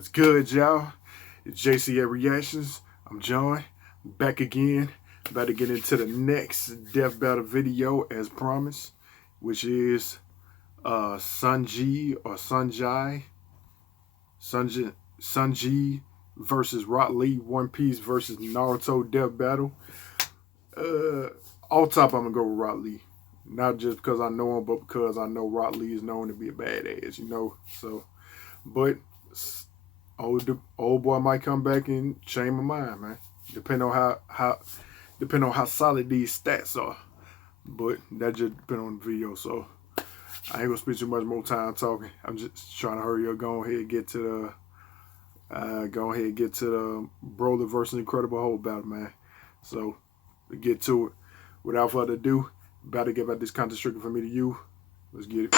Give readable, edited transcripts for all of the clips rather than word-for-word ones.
What's good, y'all? It's J.C.A. Reactions. I'm John, back again. About to get into the next death battle video as promised, which is Sanji or Sanji versus Rock Lee, One Piece versus Naruto death battle. All top, I'm gonna go with Rock Lee. Not just because I know him, but because I know Rock Lee is known to be a badass, you know. So, but old boy might come back and change my mind, man. Depending on how solid these stats are. But that just depends on the video. So I ain't gonna spend too much more time talking. I'm just trying to hurry up. Go ahead and get to the Broly versus Incredible Hulk battle, man. So to get to it, without further ado, about to get back this content strictly for me to you. Let's get it.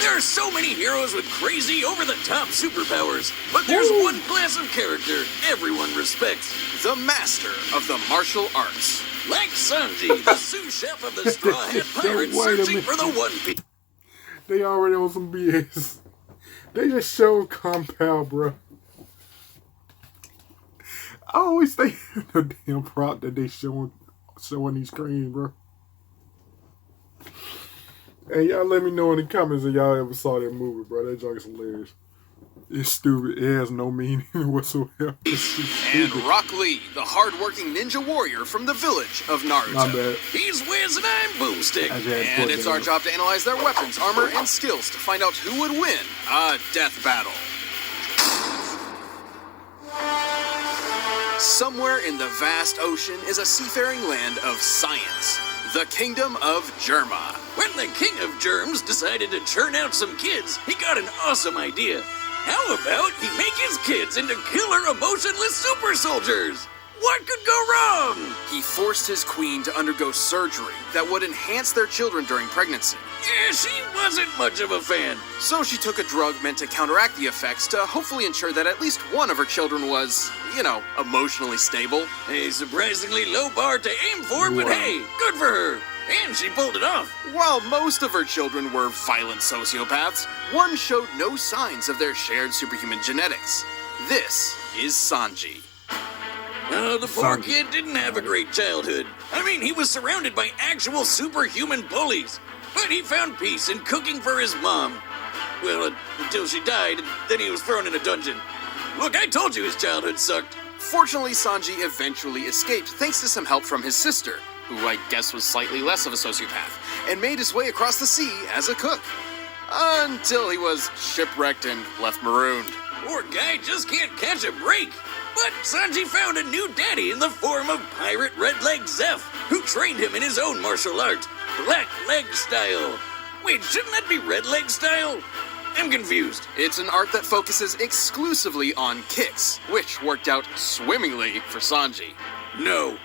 There are so many heroes with crazy, over-the-top superpowers, but there's one class of character everyone respects. The master of the martial arts. Like Sanji, the sous chef of the Straw Hat Pirates searching for the One Piece. They already on some BS. They just showed compound, bro. I always think the damn prop that they showing these screens, bro. Hey, y'all let me know in the comments if y'all ever saw that movie, bro. That joke is hilarious. It's stupid. It has no meaning whatsoever. And Rock Lee, the hard-working ninja warrior from the village of Naruto. My bad. He's Wiz and I'm Boomstick. And it's our job to analyze their weapons, armor, and skills to find out who would win a death battle. Somewhere in the vast ocean is a seafaring land of science. The Kingdom of Germa. When the King of Germs decided to churn out some kids, he got an awesome idea. How about he make his kids into killer, emotionless super soldiers? What could go wrong? He forced his queen to undergo surgery that would enhance their children during pregnancy. Yeah, she wasn't much of a fan. So she took a drug meant to counteract the effects to hopefully ensure that at least one of her children was, you know, emotionally stable. A surprisingly low bar to aim for, but hey, good for her. And she pulled it off. While most of her children were violent sociopaths, one showed no signs of their shared superhuman genetics. This is Sanji. The poor kid didn't have a great childhood. I mean, he was surrounded by actual superhuman bullies. But he found peace in cooking for his mom. Well, until she died, and then he was thrown in a dungeon. Look, I told you his childhood sucked. Fortunately, Sanji eventually escaped thanks to some help from his sister, who I guess was slightly less of a sociopath, and made his way across the sea as a cook. Until he was shipwrecked and left marooned. Poor guy just can't catch a break. But Sanji found a new daddy in the form of Pirate Red Leg Zeph, who trained him in his own martial art, Black Leg Style. Wait, shouldn't that be Red Leg Style? I'm confused. It's an art that focuses exclusively on kicks, which worked out swimmingly for Sanji. No,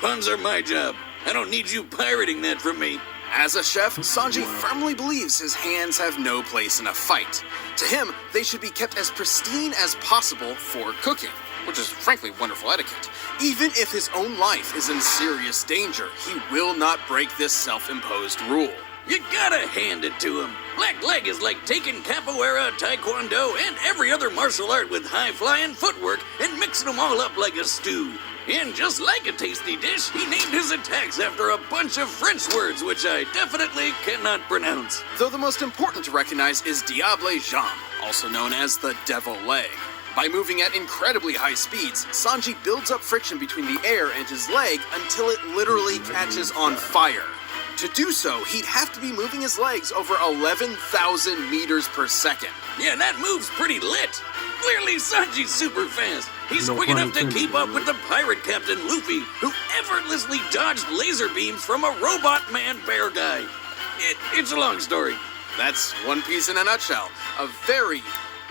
puns are my job. I don't need you pirating that from me. As a chef, Sanji firmly believes his hands have no place in a fight. To him, they should be kept as pristine as possible for cooking, which is frankly wonderful etiquette. Even if his own life is in serious danger, he will not break this self-imposed rule. You gotta hand it to him. Black Leg is like taking capoeira, taekwondo, and every other martial art with high-flying footwork and mixing them all up like a stew. And just like a tasty dish, he named his attacks after a bunch of French words, which I definitely cannot pronounce. Though the most important to recognize is Diable Jambe, also known as the Devil Leg. By moving at incredibly high speeds, Sanji builds up friction between the air and his leg until it literally catches on fire. To do so, he'd have to be moving his legs over 11,000 meters per second. Yeah, that move's pretty lit. Clearly, Sanji's super fast. He's quick enough to keep up with the pirate captain Luffy, who effortlessly dodged laser beams from a robot man bear guy. It's a long story. That's One Piece in a nutshell. A very,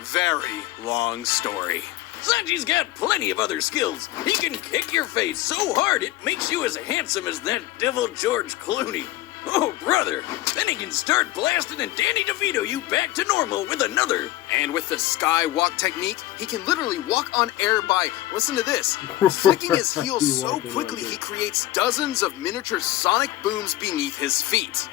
very long story. Sanji's got plenty of other skills. He can kick your face so hard it makes you as handsome as that devil George Clooney. Oh, brother. Then he can start blasting and Danny DeVito you back to normal with another. And with the skywalk technique, he can literally walk on air by, listen to this, flicking his heels so quickly he creates dozens of miniature sonic booms beneath his feet.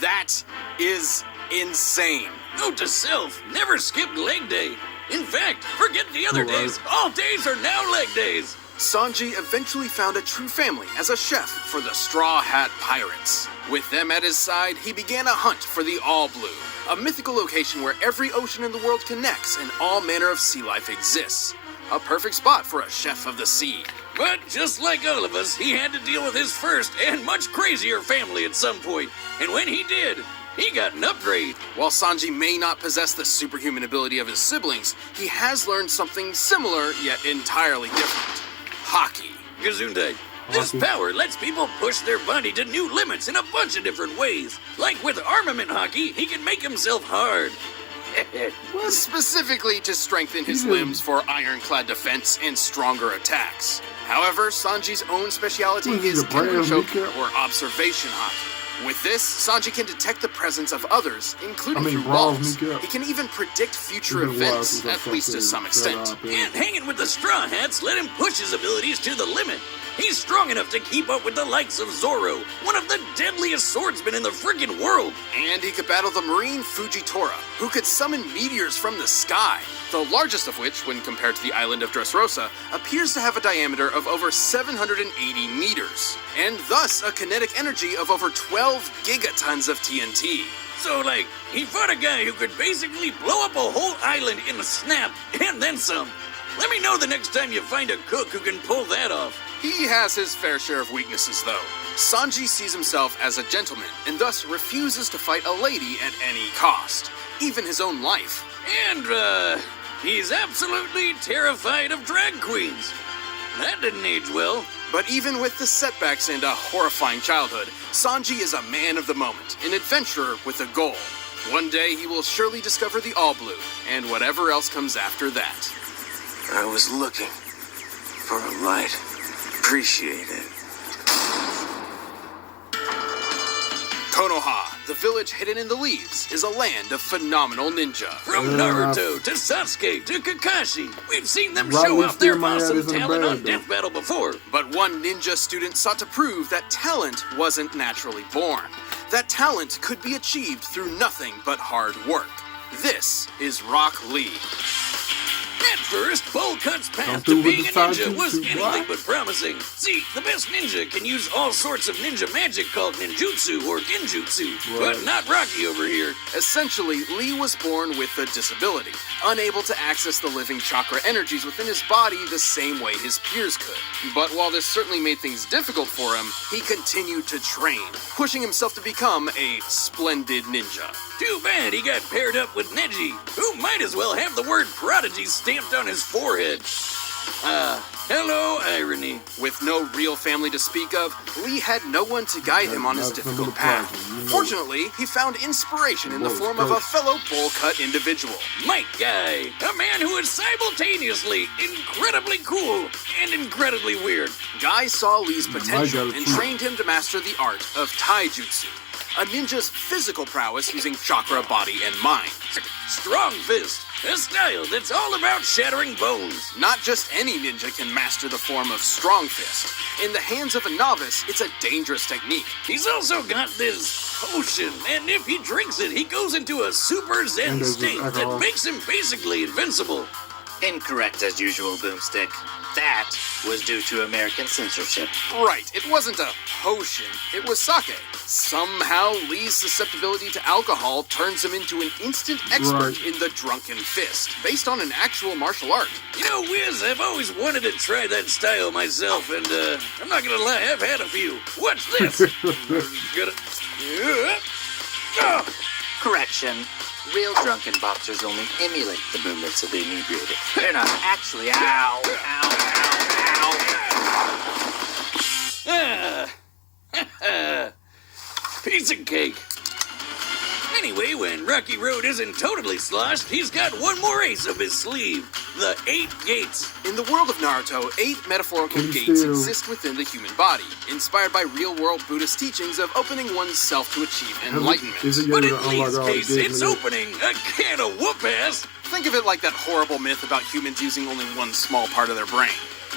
That is insane. Note to self, never skip leg day. In fact, forget the other days. All days are now leg days. Sanji eventually found a true family as a chef for the Straw Hat Pirates. With them at his side, he began a hunt for the All Blue, a mythical location where every ocean in the world connects and all manner of sea life exists. A perfect spot for a chef of the sea. But just like all of us, he had to deal with his first and much crazier family at some point. And when he did, he got an upgrade. While Sanji may not possess the superhuman ability of his siblings, he has learned something similar yet entirely different. Hockey. Gesundheit. This power lets people push their body to new limits in a bunch of different ways. Like with armament hockey, he can make himself hard. Specifically to strengthen his limbs for ironclad defense and stronger attacks. However, Sanji's own specialty is counter choke or observation hockey. With this, Sanji can detect the presence of others, including through walls. He can even predict future events, at least to some extent. And hanging with the Straw Hats let him push his abilities to the limit. He's strong enough to keep up with the likes of Zoro, one of the deadliest swordsmen in the friggin' world. And he could battle the marine Fujitora, who could summon meteors from the sky. The largest of which, when compared to the island of Dressrosa, appears to have a diameter of over 780 meters, and thus a kinetic energy of over 12 gigatons of TNT. So, like, he fought a guy who could basically blow up a whole island in a snap, and then some. Let me know the next time you find a cook who can pull that off. He has his fair share of weaknesses, though. Sanji sees himself as a gentleman, and thus refuses to fight a lady at any cost, even his own life. And, he's absolutely terrified of drag queens. That didn't age well. But even with the setbacks and a horrifying childhood, Sanji is a man of the moment, an adventurer with a goal. One day he will surely discover the All Blue, and whatever else comes after that. I was looking for a light. Appreciate it. Konoha, the village hidden in the leaves, is a land of phenomenal ninja. From Naruto to Sasuke to Kakashi, we've seen them show off their awesome talent on Death Battle before. But one ninja student sought to prove that talent wasn't naturally born. That talent could be achieved through nothing but hard work. This is Rock Lee. At first, Bowl Cut's path to being a ninja was anything but promising. See, the best ninja can use all sorts of ninja magic called ninjutsu or genjutsu, but not Rocky over here. Essentially, Lee was born with a disability, unable to access the living chakra energies within his body the same way his peers could. But while this certainly made things difficult for him, he continued to train, pushing himself to become a splendid ninja. Too bad he got paired up with Neji, who might as well have the word prodigy stamped on his forehead. Hello, irony. With no real family to speak of, Lee had no one to guide him on his difficult path. Fortunately, he found inspiration in the form of a fellow bowl cut individual. Might Guy, a man who is simultaneously incredibly cool and incredibly weird. Guy saw Lee's potential and trained him to master the art of taijutsu, a ninja's physical prowess using chakra, body, and mind. Strong Fist, a style that's all about shattering bones. Not just any ninja can master the form of Strong Fist. In the hands of a novice, it's a dangerous technique. He's also got this potion, and if he drinks it, he goes into a super zen state that makes him basically invincible. Incorrect as usual, Boomstick. That was due to American censorship. Right, it wasn't a potion, it was sake. Somehow, Lee's susceptibility to alcohol turns him into an instant expert in the Drunken Fist, based on an actual martial art. You know, Wiz, I've always wanted to try that style myself, and I'm not gonna lie, I've had a few. What's this? Correction. Real drunken boxers only emulate the movements of the inebriated. They're not actually. Ow! Piece of cake. Anyway, when Rocky Road isn't totally sloshed, he's got one more ace up his sleeve. The 8 gates. In the world of Naruto, 8 metaphorical gates exist within the human body, inspired by real-world Buddhist teachings of opening one's self to achieve enlightenment. But in Lee's case, it's opening a can of whoop-ass. Think of it like that horrible myth about humans using only one small part of their brain.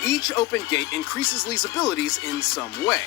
Each open gate increases Lee's abilities in some way.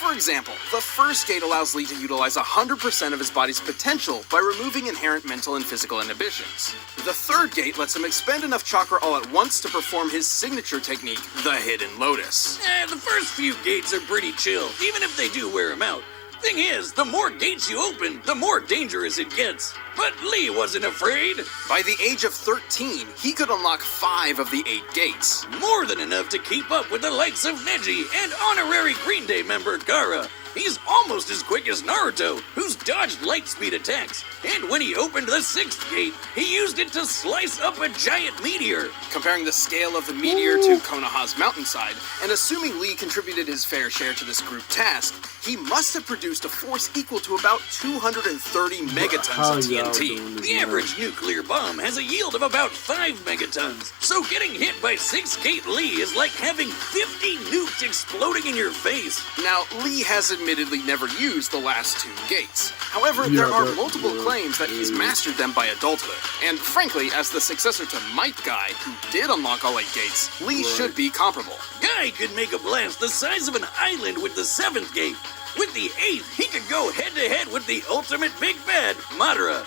For example, the first gate allows Lee to utilize 100% of his body's potential by removing inherent mental and physical inhibitions. The third gate lets him expend enough chakra all at once to perform his signature technique, the Hidden Lotus. The first few gates are pretty chill, even if they do wear him out. Thing is, the more gates you open, the more dangerous it gets. But Lee wasn't afraid. By the age of 13, he could unlock 5 of the 8 gates. More than enough to keep up with the likes of Neji and honorary Green Day member Gaara. He's almost as quick as Naruto, who's dodged light speed attacks. And when he opened the 6th gate, he used it to slice up a giant meteor. Comparing the scale of the meteor to Konoha's mountainside, and assuming Lee contributed his fair share to this group task, he must have produced a force equal to about 230 megatons of TNT. The average nuclear bomb has a yield of about 5 megatons. So getting hit by 6th Gate Lee is like having 50 nukes exploding in your face. Now, Lee has admittedly never used the last 2 gates. However, there are multiple claims that he's mastered them by adulthood. And frankly, as the successor to Might Guy, who did unlock all 8 gates, Lee should be comparable. Guy could make a blast the size of an island with the 7th gate. With the 8th, he could go head-to-head with the ultimate big bad, Madara.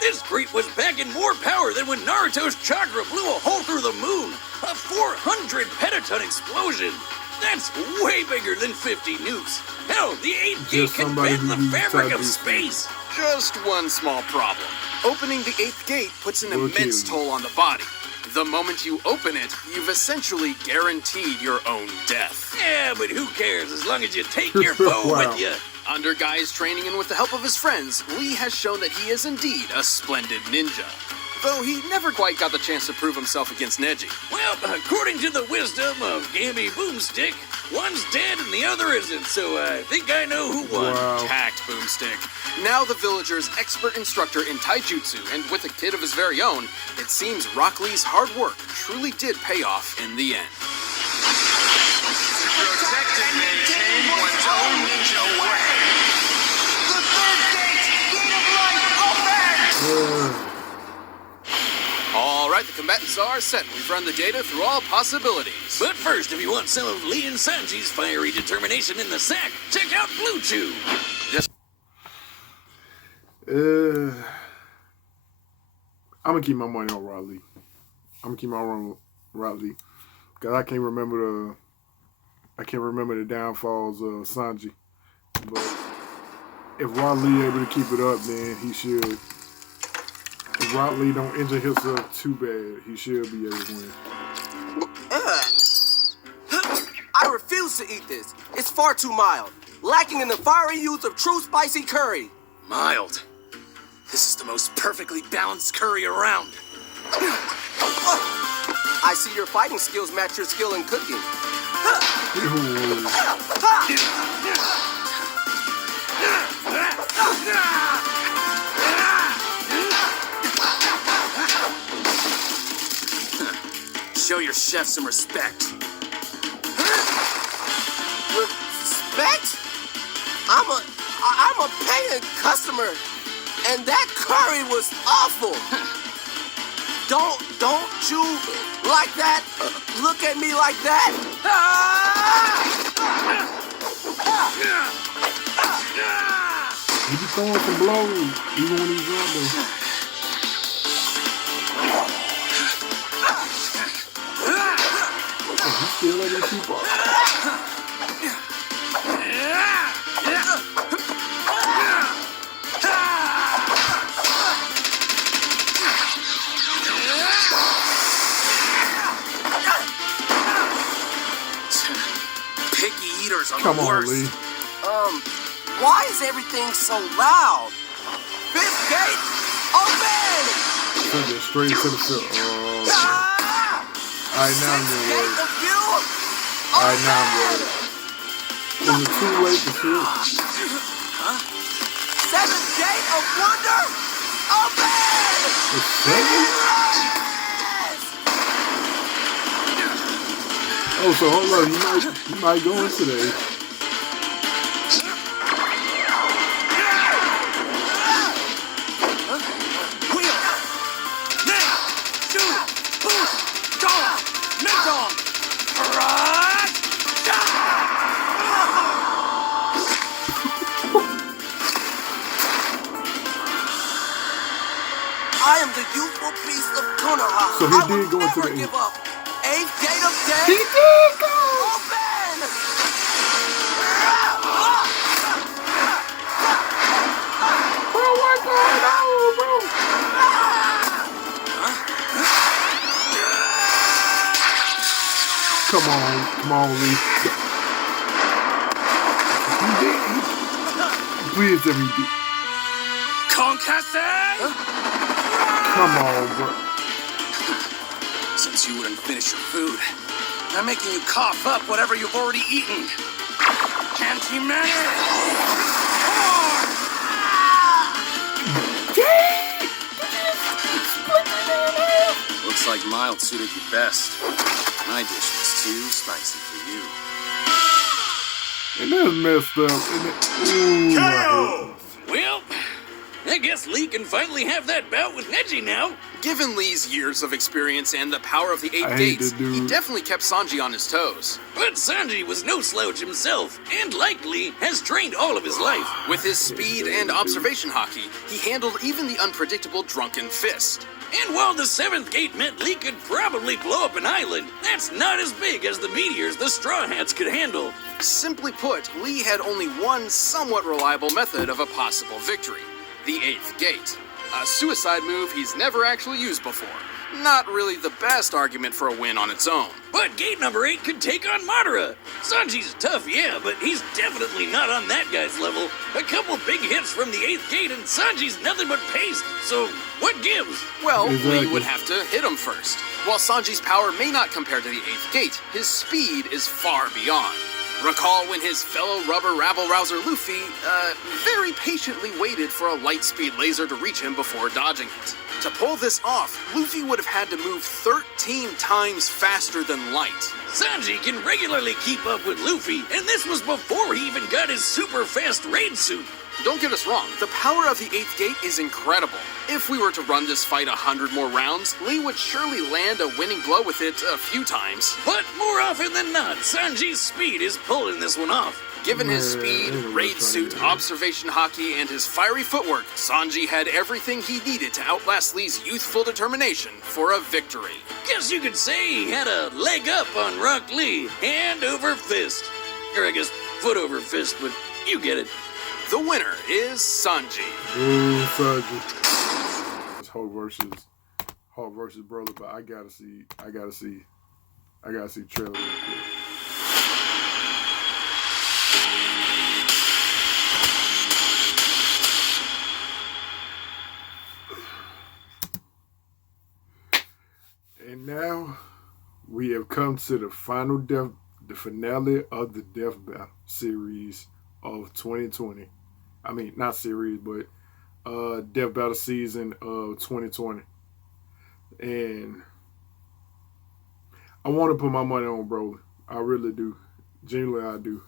This creep was packing more power than when Naruto's chakra blew a hole through the moon. A 400 petaton explosion. That's way bigger than 50 nukes. Hell, the 8th gate can bend the fabric of space. Just one small problem. Opening the 8th gate puts an immense toll on the body. The moment you open it, you've essentially guaranteed your own death. Yeah, but who cares as long as you take your foe with you? Under Guy's training and with the help of his friends, Lee has shown that he is indeed a splendid ninja. Though he never quite got the chance to prove himself against Neji. Well, according to the wisdom of Gammy Boomstick, one's dead and the other isn't, so I think I know who won. Tact, Boomstick. Now the villager's expert instructor in taijutsu, and with a kid of his very own, it seems Rock Lee's hard work truly did pay off in the end. Protect and maintain one's own ninja way. The third gate, gate of light, open! All right, the combatants are set. We've run the data through all possibilities. But first, if you want some of Lee and Sanji's fiery determination in the sack, check out Blue Chew. I'm gonna keep my money on Riley. I'm gonna keep my money on Riley because I can't remember the downfalls of Sanji. But if Riley able to keep it up, then he should. If Riley don't injure himself too bad, he should be able to win. I refuse to eat this. It's far too mild, lacking in the fiery youth of true spicy curry. Mild. This is the most perfectly balanced curry around. I see your fighting skills match your skill in cooking. Show your chef some respect. Respect? I'm a paying customer, and that curry was awful. Don't you like that? Look at me like that. He be throwing some blows even when he's running. He's still able to keep up. Picky eaters are Come the on, worst. Lee. Why is everything so loud? Fifth gate, open! Send it straight to the field. Alright, now I'm gonna worry. Alright, now I'm worried. Is it too late to shoot? Seventh gate of wonder, open! It's 7? Oh, so hold on, you might go in today. a youthful piece of Konoha. So he I did will go into never the give up. Eighth gate of death. He did go! Open! Bro, what's going on, bro? Come on, Lee. He did. Please tell me he did. Concasse? Come on, bro. Since you wouldn't finish your food, I'm making you cough up whatever you've already eaten. Anti-matter! Looks like mild suited you best. My dish was too spicy for you. And that's messed up, isn't it? Ooh, KO! Well, I guess Lee can finally have that bout with Neji now. Given Lee's years of experience and the power of the I Eight hate Gates, this dude. he definitely kept Sanji on his toes. But Sanji was no slouch himself, and like Lee, has trained all of his life. With his speed and observation hockey, he handled even the unpredictable Drunken Fist. And while the seventh gate meant Lee could probably blow up an island, that's not as big as the meteors the Straw Hats could handle. Simply put, Lee had only one somewhat reliable method of a possible victory: the Eighth Gate. A suicide move he's never actually used before. Not really the best argument for a win on its own. But gate number 8 could take on Madara. Sanji's tough, yeah, but he's definitely not on that guy's level. A couple big hits from the 8th gate and Sanji's nothing but paste, so what gives? Well, Exactly. Lee would have to hit him first. While Sanji's power may not compare to the Eighth Gate, his speed is far beyond. Recall when his fellow rubber rabble-rouser Luffy, very patiently waited for a light-speed laser to reach him before dodging it. To pull this off, Luffy would have had to move 13 times faster than light. Sanji can regularly keep up with Luffy, and this was before he even got his super fast raid suit. Don't get us wrong, the power of the Eighth Gate is incredible. If we were to run this fight 100 more rounds, Lee would surely land a winning blow with it a few times. But more often than not, Sanji's speed is pulling this one off. Given his Man, speed, they were raid trying suit, to- observation hockey, and his fiery footwork, Sanji had everything he needed to outlast Lee's youthful determination for a victory. Guess you could say he had a leg up on Rock Lee, hand over fist. Or I guess foot over fist, but you get it. The winner is Sanji. Ooh, Sanji. It's Hulk versus brother, but I gotta see trailer real quick. And now we have come to the finale of the Death Battle series of 2020. I mean, not series, but Death Battle season of 2020. And I want to put my money on Broly. I really do. Genuinely, I do.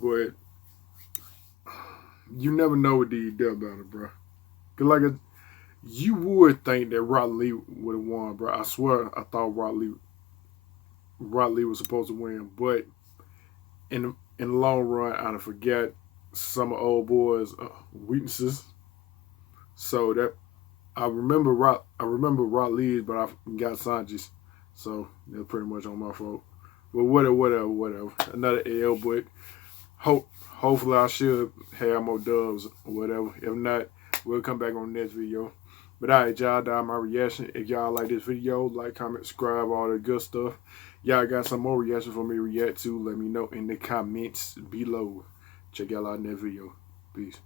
But you never know with these Death Battles, bro. Cause you would think that Rock Lee would have won, bro. I swear, I thought Rock Lee was supposed to win, but in the long run, I forget some of old boys' weaknesses. So that I remember Rock Lee's, but I got Sanji's. So that's pretty much on my fault. But whatever. Another L, but hopefully I should have more dubs or whatever. If not, we'll come back on the next video. But alright, y'all, that's my reaction. If y'all like this video, like, comment, subscribe, all that good stuff. Y'all got some more reactions for me to react to, let me know in the comments below. Check y'all out in that video. Peace.